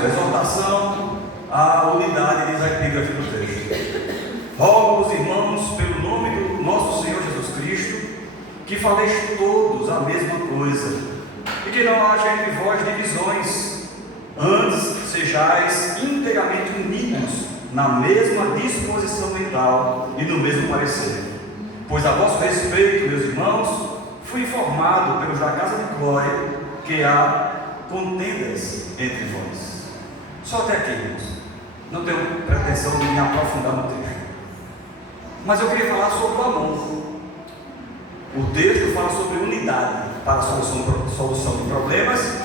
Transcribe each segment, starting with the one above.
uma exortação à unidade, diz a epígrafe do texto. Rogo-vos, irmãos, pelo nome do nosso Senhor Jesus Cristo, que faleis todos a mesma coisa, e que não haja entre vós divisões, antes sejais inteiramente unidos na mesma disposição mental e no mesmo parecer. Pois a vosso respeito, meus irmãos, fui informado pelos da casa de Cloé que há contendas entre vós. Só até aqui, irmãos. Não tenho pretensão de me aprofundar no texto, mas eu queria falar sobre o amor. O texto fala sobre unidade para a solução de problemas,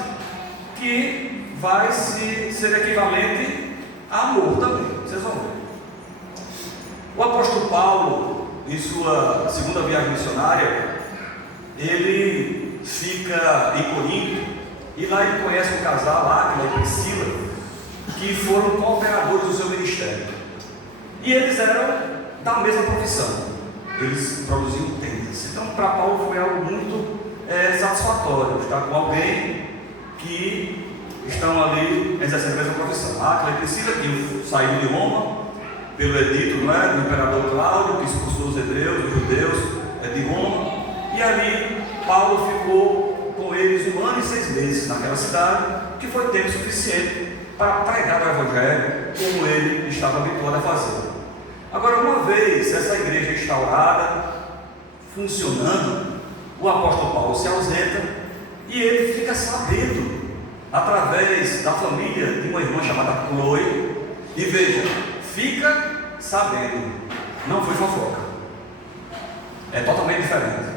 que vai ser equivalente a amor também. Vocês vão ver. O apóstolo Paulo, em sua segunda viagem missionária, ele fica em Corinto, e lá ele conhece um casal, Áquila e Priscila, que foram cooperadores do seu ministério. E eles eram da mesma profissão, eles produziam tendas. Então, para Paulo foi algo muito satisfatório estar com alguém que estão ali exercendo a mesma profissão. Áquila e Priscila, que saíram de Roma pelo edito, não é, do imperador Cláudio, que expulsou os hebreus, os judeus de Roma, e ali Paulo ficou com eles 1 ano e 6 meses naquela cidade, que foi tempo suficiente para pregar o Evangelho como ele estava habituado a fazer. Agora, uma vez essa igreja instaurada, funcionando, o apóstolo Paulo se ausenta e ele fica sabendo, através da família de uma irmã chamada Cloé, e veja, fica sabendo, não foi fofoca, é totalmente diferente.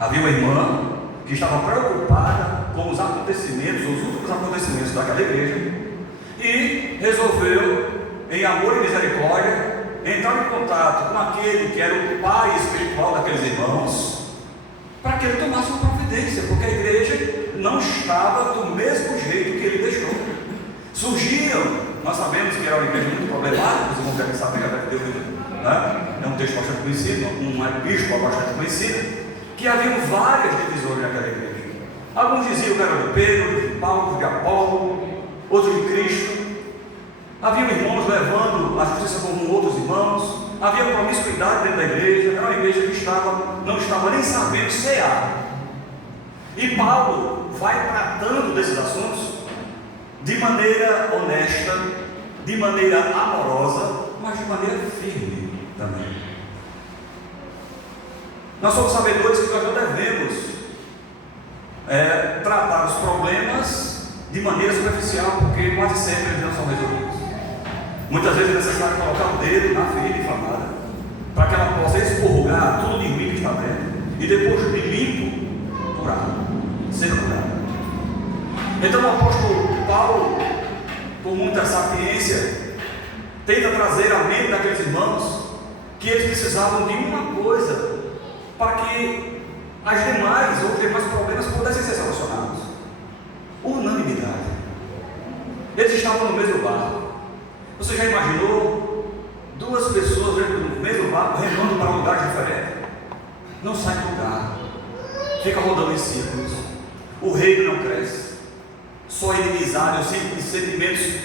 Havia uma irmã que estava preocupada com os acontecimentos, os últimos acontecimentos daquela igreja, e resolveu, em amor e misericórdia, entrar em contato com aquele que era o pai espiritual daqueles irmãos, para que ele tomasse uma providência, porque a igreja não estava do mesmo jeito que ele deixou. Surgiram, nós sabemos que era uma igreja muito problemática, os irmãos devem saber, já deve ter ouvido, né? É um texto bastante conhecido, uma epístola bastante conhecida, que haviam várias divisões naquela igreja. Alguns diziam que era de Pedro, de Paulo, de Apolo, outros de Cristo. Haviam irmãos levando a justiça como outros irmãos. Havia promiscuidade dentro da igreja. Era uma igreja que não estava nem sabendo cear. E Paulo vai tratando desses assuntos de maneira honesta, de maneira amorosa, mas de maneira firme também. Nós somos sabedores que nós não devemos tratar os problemas de maneira superficial, porque quase sempre eles não são resolvidos. Muitas vezes é necessário colocar o dedo na ferida inflamada, para que ela possa expurgar tudo de ruim que está dentro, e depois de limpo, curar, ser curado. Então o apóstolo Paulo, com muita sapiência, tenta trazer à mente daqueles irmãos que eles precisavam de uma coisa para que as demais ou os demais problemas pudessem ser solucionados: unanimidade. Eles estavam no mesmo barco. Você já imaginou duas pessoas dentro do mesmo barco remando para lugares diferentes? Não sai do lugar, fica rodando em círculos. O reino não cresce, só inimizade, sentimentos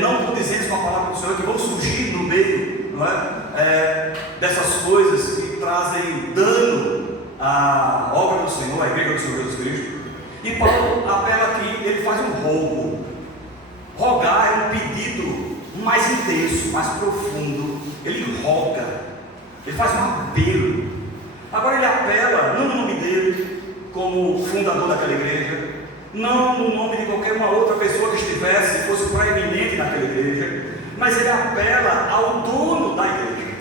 não condizentes com a palavra do Senhor, que vão surgir no meio, não é? Dessas coisas que trazem dano à obra do Senhor, à igreja do Senhor Jesus Cristo. E Paulo apela aqui, ele faz um rogo. Rogar é um pedido mais intenso, mais profundo. Ele roga, ele faz um apelo. Agora ele apela não no nome dele, como fundador daquela igreja, não no nome de qualquer uma outra pessoa que estivesse, fosse proeminente naquela igreja, mas ele apela ao dono da igreja.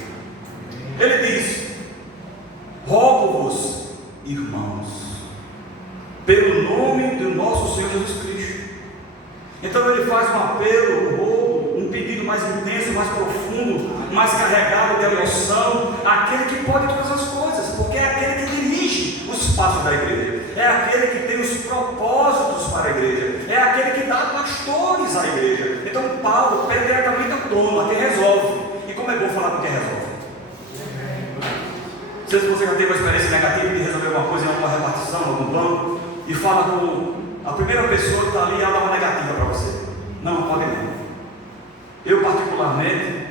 Ele diz: rogo-vos, irmãos, pelo nome do nosso Senhor Jesus Cristo. Então ele faz um apelo, um rogo, um pedido mais intenso, mais profundo, mais carregado de emoção, àquele que pode todas as coisas, porque é aquele que dirige os passos da igreja, é aquele que tem os propósitos para a igreja, é aquele que dá pastores à igreja. Então Paulo pede diretamente ao dono, a quem resolve. E como é bom falar com quem resolve. Não sei se você já teve uma experiência negativa de resolver alguma coisa em alguma repartição, em algum banco, e fala com a primeira pessoa que está ali, ela dá uma negativa para você. Não, pode não. Eu, particularmente,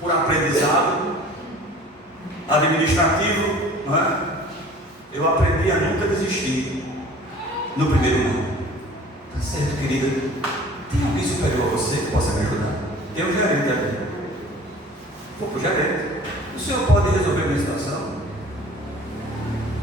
por aprendizado administrativo, não é? Eu aprendi a nunca desistir no primeiro não. Tá certo, querida? Tem alguém superior a você que possa me ajudar? Tem um gerente ali. Vou para o gerente. O senhor pode resolver a minha situação?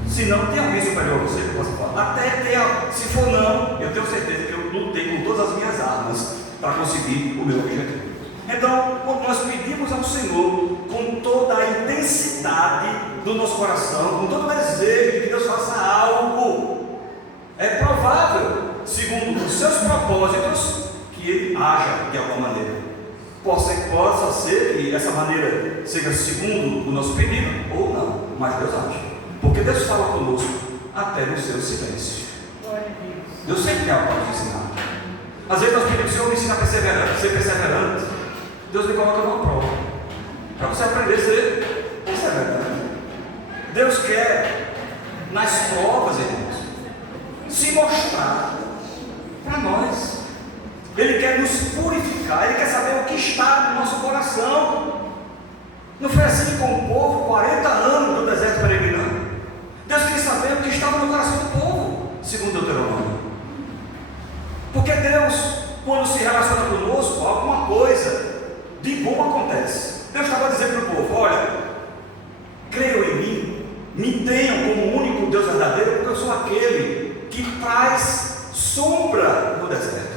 Se não, tem alguém superior a você que possa falar? Até ter, se for não, eu tenho certeza que eu lutei com todas as minhas armas para conseguir o meu objetivo. Então, quando nós pedimos ao Senhor com toda a intensidade do nosso coração, com todo o desejo de que Deus faça algo, é provável, segundo os seus propósitos, que Ele haja de alguma maneira. Possa ser que essa maneira seja segundo o nosso pedido, ou não, mas Deus age. Porque Deus fala conosco até no seu silêncio. Deus sempre tem algo para nos ensinar. Às vezes nós pedimos, Senhor, me ensina a ser perseverante. Deus me coloca numa prova, para você aprender a ser perseverante. Deus quer, nas provas, irmãos, se mostrar para nós. Ele quer nos purificar, Ele quer saber o que está no nosso coração. Não foi assim com o povo, 40 anos no deserto peregrinando. Deus queria saber o que estava no coração do povo, segundo Deuteronômio. Porque Deus, quando se relaciona conosco, alguma coisa de bom acontece. Deus estava dizendo para o povo: olha, creiam em mim, me tenham como único Deus verdadeiro, porque eu sou aquele que traz sombra no deserto.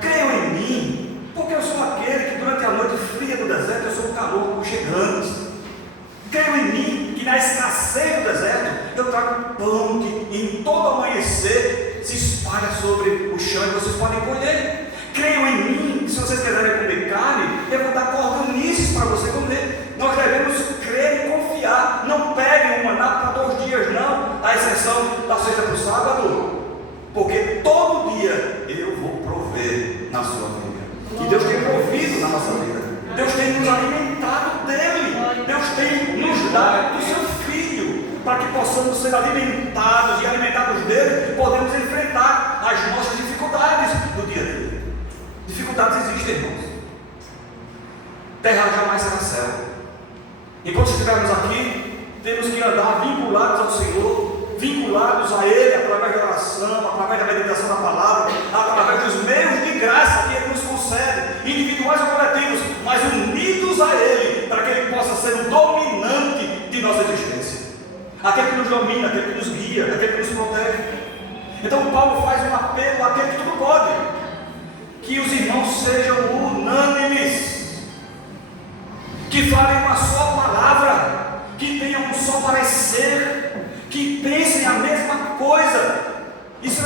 Creiam em mim, porque eu sou aquele que durante a noite fria do deserto eu sou o calor aconchegante. Creiam em mim, que na escassez do deserto eu trago pão que em todo amanhecer se espalha sobre o chão e vocês podem colher. Creiam em mim, que se vocês quiserem comer carne, eu vou dar cordonices para você comer. Nós devemos crer e confiar. Não peguem o maná para 2 dias, não, à exceção da sexta para o sábado, porque todo dia eu vou prover na sua vida. E Deus tem provido na nossa vida. Deus tem nos alimentado dele. Deus tem nos dado do seu Filho, para que possamos ser alimentados e alimentados dele, podemos enfrentar as nossas dificuldades do dia a dia. Dificuldades existem, irmãos. Terra jamais será céu. Enquanto estivermos aqui, temos que andar vinculados ao Senhor, vinculados a Ele, através da oração, através da meditação da palavra, através dos meios de graça que Ele nos concede, individuais ou coletivos, mas unidos a Ele, para que Ele possa ser o dominante de nossa existência, aquele que nos domina, aquele que nos guia, aquele que nos protege. Então Paulo faz um apelo àquele que tudo pode, que os irmãos sejam unânimes, que falem uma só palavra, que tenham um só parecer, que pensem a mesma coisa. Isso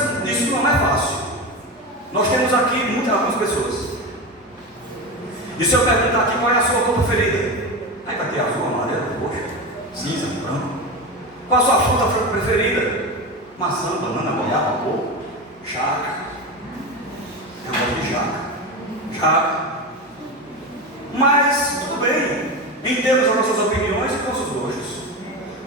não é fácil. Nós temos aqui algumas pessoas, e se eu perguntar aqui qual é a sua cor preferida, aí vai ter azul, amarelo, roxo, cinza, branco. Qual a sua fruta preferida? Maçã, banana, goiaba, coco, jaca. Eu gosto de jaca. Mas tudo bem, em termos das nossas opiniões e nossos gostos.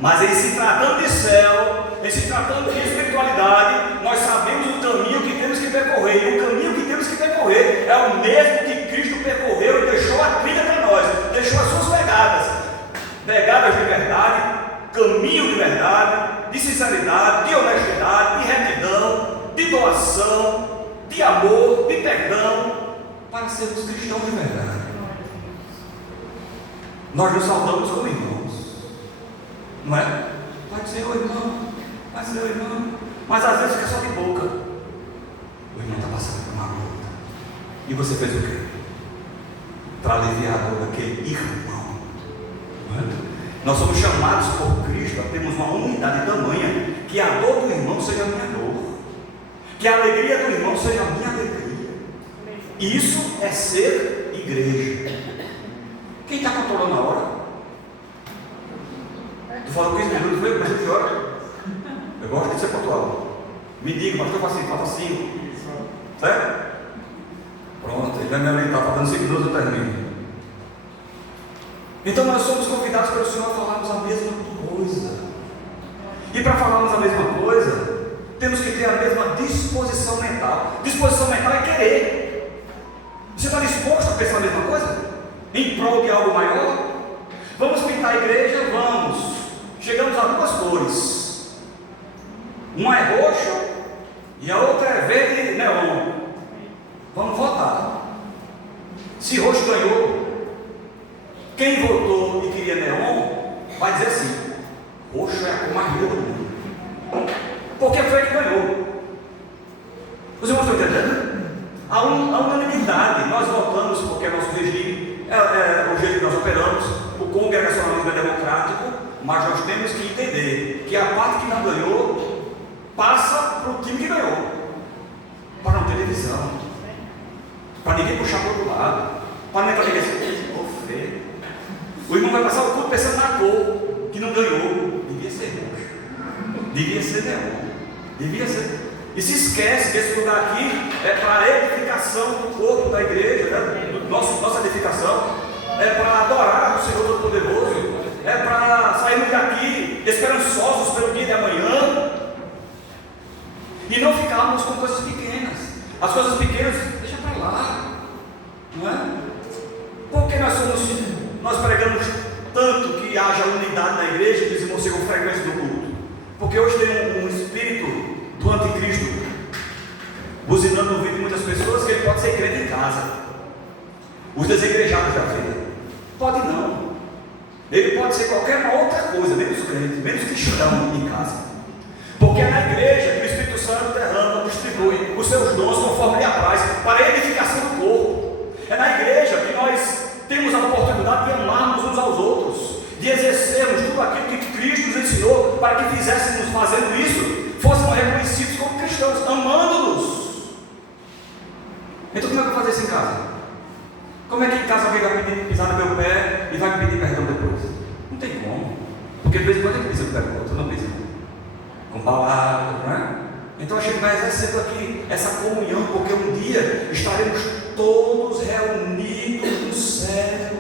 Mas em se tratando de céu, em se tratando de espiritualidade, nós sabemos o caminho que temos que percorrer. E o caminho que temos que percorrer é o mesmo que Cristo percorreu e deixou a trilha para nós, deixou as suas pegadas de verdade, caminho de verdade, de sinceridade, de honestidade, de retidão, de doação, de amor, de perdão, para sermos cristãos de verdade. Nós nos saudamos como irmãos, não é? Pode ser o irmão, mas às vezes fica só de boca. O irmão está passando por uma luta, e você fez o quê? Para aliviar a dor daquele irmão, não é? Nós somos chamados por Cristo a termos uma unidade tamanha que a dor do irmão seja a minha dor, que a alegria do irmão seja a minha alegria. E isso é ser igreja. Quem está controlando a hora? Tu falou 15 minutos, foi mais de hora. Eu gosto de ser pontual. Me diga, mas eu faço assim, falta 5. Certo? Pronto, ele vai me orientar, faltando 5 minutos eu termino. Então nós somos convidados pelo Senhor a falarmos a mesma coisa. E para falarmos a mesma coisa, temos que ter a mesma disposição mental. Disposição mental é querer. em prol de algo maior? Vamos pintar a igreja? Vamos. Chegamos a duas cores. Uma é roxa e a outra é verde neon. Vamos votar. Se roxo ganhou, quem votou e queria neon vai dizer assim: roxo é a cor mais linda do mundo, porque foi que ganhou. Os irmãos estão entendendo? A unanimidade, nós votamos porque é nosso regime, é o jeito que nós operamos, o congregacionalismo é democrático, mas nós temos que entender que a parte que não ganhou passa para o time que ganhou, para não ter divisão, para ninguém puxar para o outro lado, para não entrar ninguém assim, pô, feio. O irmão vai passar o culto pensando na cor que não ganhou, devia ser roxo, devia ser neon, devia ser. E se esquece que esse lugar aqui é para a edificação do corpo da igreja, né? Nossa edificação, é para adorar o Senhor Todo-Poderoso, é para sairmos daqui esperançosos pelo dia de amanhã e não ficarmos com coisas pequenas. As coisas pequenas, deixa para lá, não é? Porque nós pregamos tanto que haja unidade na igreja e dizemos com frequência do culto? Porque hoje tem um espírito do anticristo buzinando no ouvido de muitas pessoas que ele pode ser crente em casa, os desigrejados da vida. Pode não, ele pode ser qualquer outra coisa, menos crente, menos cristão em casa, porque é na igreja que o Espírito Santo derrama, distribui os seus dons conforme lhe apraz, para a edificação do corpo. É na igreja que nós temos a oportunidade de amarmos uns aos outros, de exercermos tudo aquilo que Cristo nos ensinou, para que fizéssemos, fazendo isso, fôssemos reconhecidos como cristãos, amando-nos. Então como é que eu vou fazer isso em casa? Como é que em casa alguém vai pisar no meu pé e vai me pedir perdão depois? Não tem como, porque de vez em quando ele pisa no pé do outro, não pisa com palavras, não é? Então a gente vai exercendo aqui essa comunhão, porque um dia estaremos todos reunidos no céu.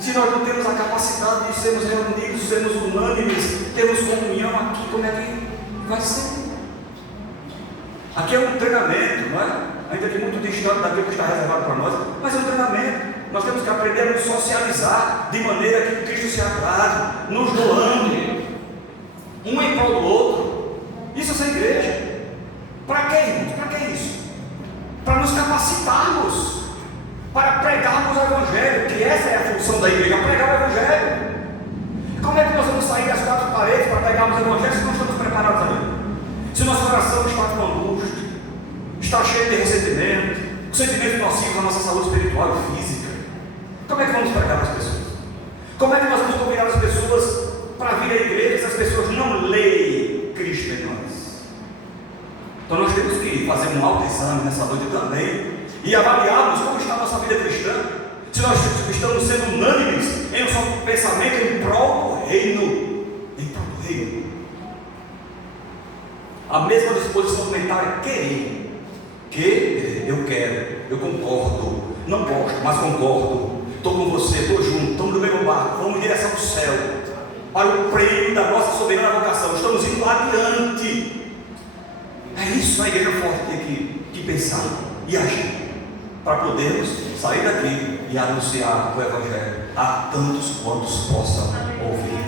Se nós não temos a capacidade de sermos reunidos, sermos unânimes, termos comunhão aqui, como é que vai ser? Aqui é um treinamento, não é? Ainda que muito distante daquilo que está reservado para nós, mas é um treinamento. Nós temos que aprender a nos socializar de maneira que Cristo se agrade, nos doando, um em prol do outro. Isso é ser igreja. Para quê, irmãos? Para que isso? Para nos capacitarmos, para pregarmos o Evangelho, que essa é a função da igreja, pregar o Evangelho. Como é que nós vamos sair das quatro paredes para pregarmos o Evangelho se não estamos preparados ainda? Se o nosso coração está com angústia, está cheio de ressentimento, com sentimentos nocivos à nossa saúde espiritual e física, como é que vamos pregar as pessoas? Como é que nós vamos convidar as pessoas para vir à igreja se as pessoas não leem Cristo em nós? Então nós temos que fazer um autoexame nessa noite também e avaliarmos como está a nossa vida cristã, se nós estamos sendo unânimes em um só pensamento em prol do reino, em prol do reino. A mesma disposição mental é querer, eu quero, eu concordo, não gosto, mas concordo, estou com você, estou junto, estamos no mesmo barco, vamos em direção ao céu, para o prêmio da nossa soberana vocação, estamos indo adiante. É isso a igreja forte tem que pensar e agir, para podermos sair daqui e anunciar o Evangelho a tantos quantos possam ouvir.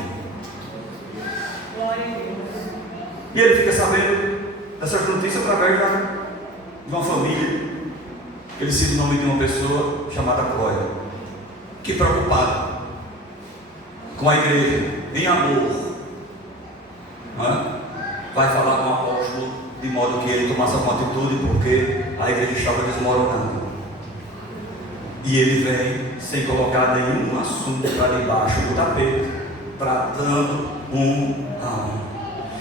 Glória a Deus. E ele fica sabendo dessas notícias através de uma família. Ele cita o nome de uma pessoa chamada Clóia, que preocupada com a igreja, em amor, vai falar com o apóstolo de modo que ele tomasse alguma atitude, porque a igreja estava desmoronando. E ele vem sem colocar nenhum assunto para debaixo do tapete, tratando um a um.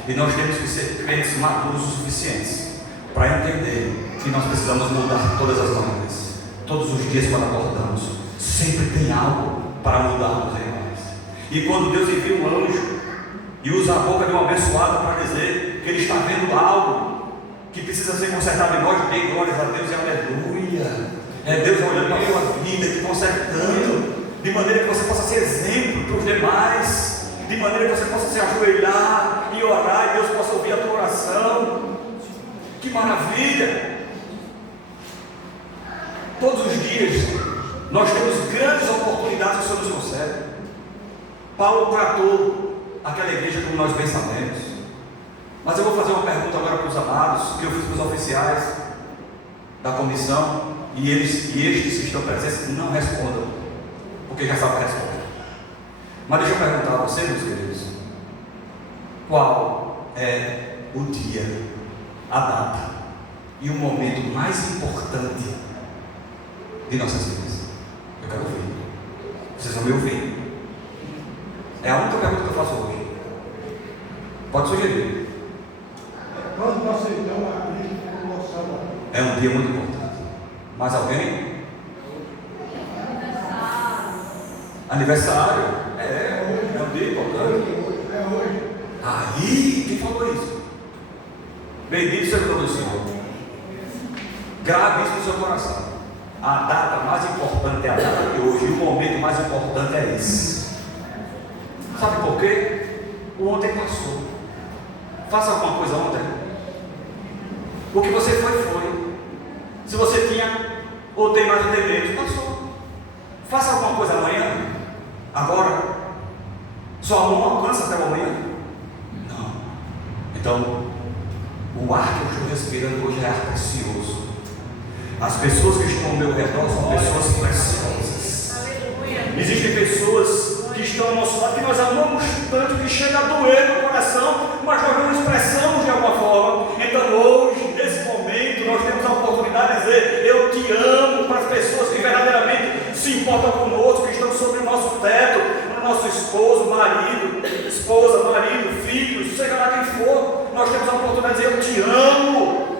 E nós temos que ser crentes maduros o suficientes para entender que nós precisamos mudar todas as maneiras. Todos os dias quando acordamos, sempre tem algo para mudarmos em nós. E quando Deus envia um anjo e usa a boca de um abençoado para dizer que ele está vendo algo que precisa ser consertado em nós, dê glórias a Deus e aleluia. É Deus olhando para a sua vida, te consertando, de maneira que você possa ser exemplo para os demais, de maneira que você possa se ajoelhar e orar e Deus possa ouvir a tua oração. Que maravilha! Todos os dias Nós temos grandes oportunidades que o Senhor nos concede. Paulo tratou aquela igreja como nós bem sabemos. Mas eu vou fazer uma pergunta agora para os amados, que eu fiz para os oficiais da comissão, e estes que estão presentes não respondam, porque já sabem a resposta. Mas deixa eu perguntar a vocês, meus queridos, qual é o dia, a data e o momento mais importante de nossas vidas? Eu quero ouvir. Vocês vão me ouvir. É a única pergunta que eu faço hoje. Pode sugerir. Quando nós aceitamos a Cristo como nosso Salvador. É um dia muito importante. Mais alguém? Aniversário. É um dia importante. É hoje. Aí, quem falou isso? Bendito seja o nome do Senhor. Grave isso no seu coração. A data mais importante é a data de hoje, e o momento mais importante é esse. Sabe por quê? O ontem passou. Faça alguma coisa ontem. O que você foi. Se você tinha ou tem mais ou tem menos, passou. Faça alguma coisa amanhã. Agora. Sua mão alcança até o amanhã? Não. Então, o ar que eu estou respirando hoje é ar precioso. As pessoas que estão ao meu redor são pessoas preciosas. Existem pessoas que estão ao nosso lado que nós amamos tanto que chega a doer no coração, mas nós não expressamos de alguma forma. Então hoje, nesse momento, nós temos a oportunidade de dizer: eu te amo, para as pessoas que verdadeiramente se importam conosco, que estão sobre o nosso teto, no nosso esposo, marido, esposa, marido, filhos, seja lá quem for. Nós temos a oportunidade de dizer: eu te amo.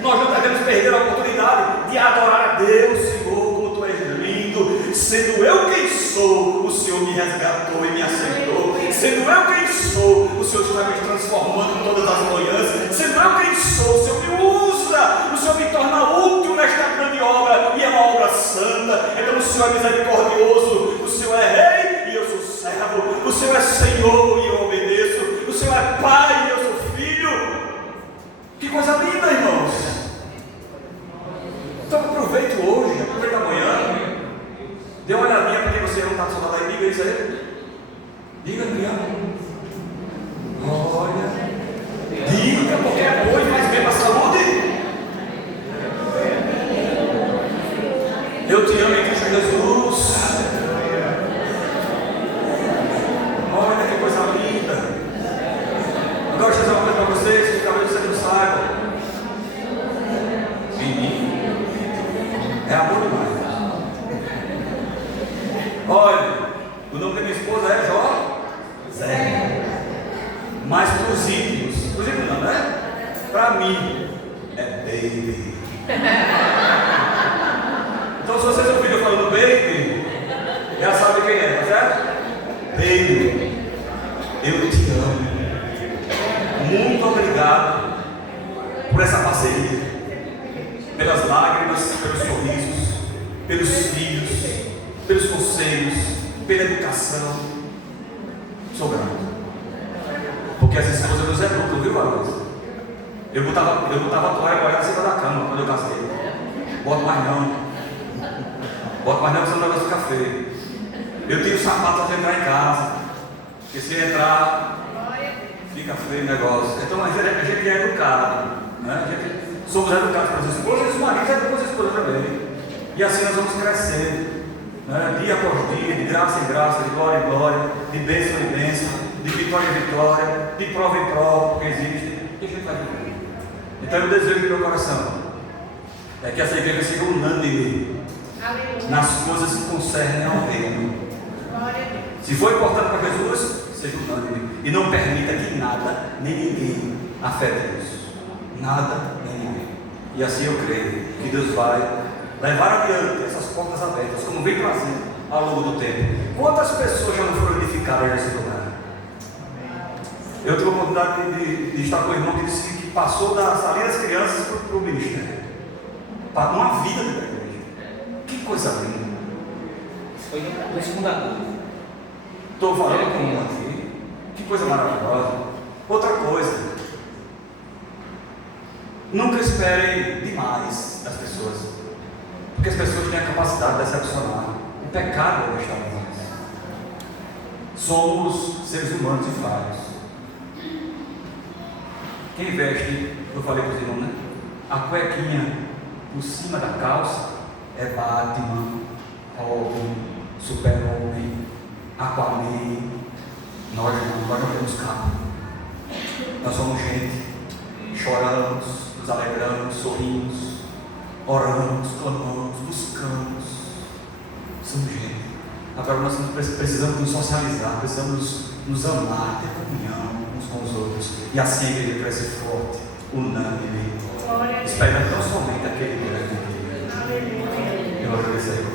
Nós não devemos perder a oportunidade de adorar a Deus. Senhor, como tu és lindo. Sendo eu quem sou, o Senhor me resgatou e me aceitou. Sendo eu quem sou, o Senhor está me transformando todas as manhãs. Sendo eu quem sou, o Senhor me usa, o Senhor me torna útil nesta grande obra, e é uma obra santa. Então o Senhor é misericordioso, o Senhor é rei e eu sou servo, o Senhor é Senhor e eu obedeço, o Senhor é pai e eu sou filho. Que coisa linda, irmãos. Então aproveite hoje, aproveite amanhã. Dê uma olhadinha para quem você não está saudade aí, diga isso aí. Diga, me ama. Olha. Diga, porque é bom e faz bem para a saúde. Eu te amo em Cristo Jesus. Olha que coisa linda. Agora deixa eu dizer uma coisa para vocês, que talvez vocês não saibam. Menino é amor demais. Olha, o nome da minha esposa é José. Mas para os íntimos não, né? Para mim é baby. Então se vocês ouvirem eu falando baby, já sabem quem é, tá certo? Baby, eu te amo. Muito obrigado por essa parceria, pelas lágrimas, pelos sorrisos, pelos filhos, pelos conselhos, pela educação. Sou grato. Porque essa esposa nos educa, viu, Valores? Eu botava a toalha molhada em cima da cama quando eu casei. Boto mais não, senão o negócio fica feio. Eu tenho sapato para entrar em casa, porque se entrar, fica feio o negócio. Então a gente é educado, né? Somos educados para as esposas e os maridos educam as esposas também. E assim nós vamos crescendo, né? Dia após dia, de graça em graça, de glória em glória, de bênção em bênção, de vitória em vitória, de prova em prova, porque existe. E a gente vai viver. Então eu desejo do meu coração é que essa igreja seja unânime nas coisas que concernem ao reino. Se for importante para Jesus, seja unânime. E não permita que nada, nem ninguém afete isso. Nada, nem ninguém. E assim eu creio que Deus vai levar adiante essas portas abertas, como vem trazendo ao longo do tempo. Quantas pessoas já não foram edificadas nesse lugar? Eu tive a oportunidade de estar com o irmão que disse que passou da salinha das crianças para o ministério. Para uma vida de igreja. Que coisa linda. Foi dois fundadores. Estou falando com um aqui. Que coisa maravilhosa. Outra coisa. Nunca esperem demais das pessoas. Porque as pessoas têm a capacidade de decepcionar. O pecado é deixar nós. Somos seres humanos e falhos. Quem veste, eu falei para os irmãos, né? A cuequinha por cima da calça é Batman, Robin, Super-Homem, Aquaman. Nós não temos capa. Nós somos gente. Choramos, nos alegramos, sorrimos, oramos, clamamos, buscamos. Somos gente. Agora nós precisamos nos socializar, precisamos nos amar, ter comunhão uns com os outros. E assim a igreja cresce forte, unânime, esperando não somente aquele grande dia. Eu agradeço aí.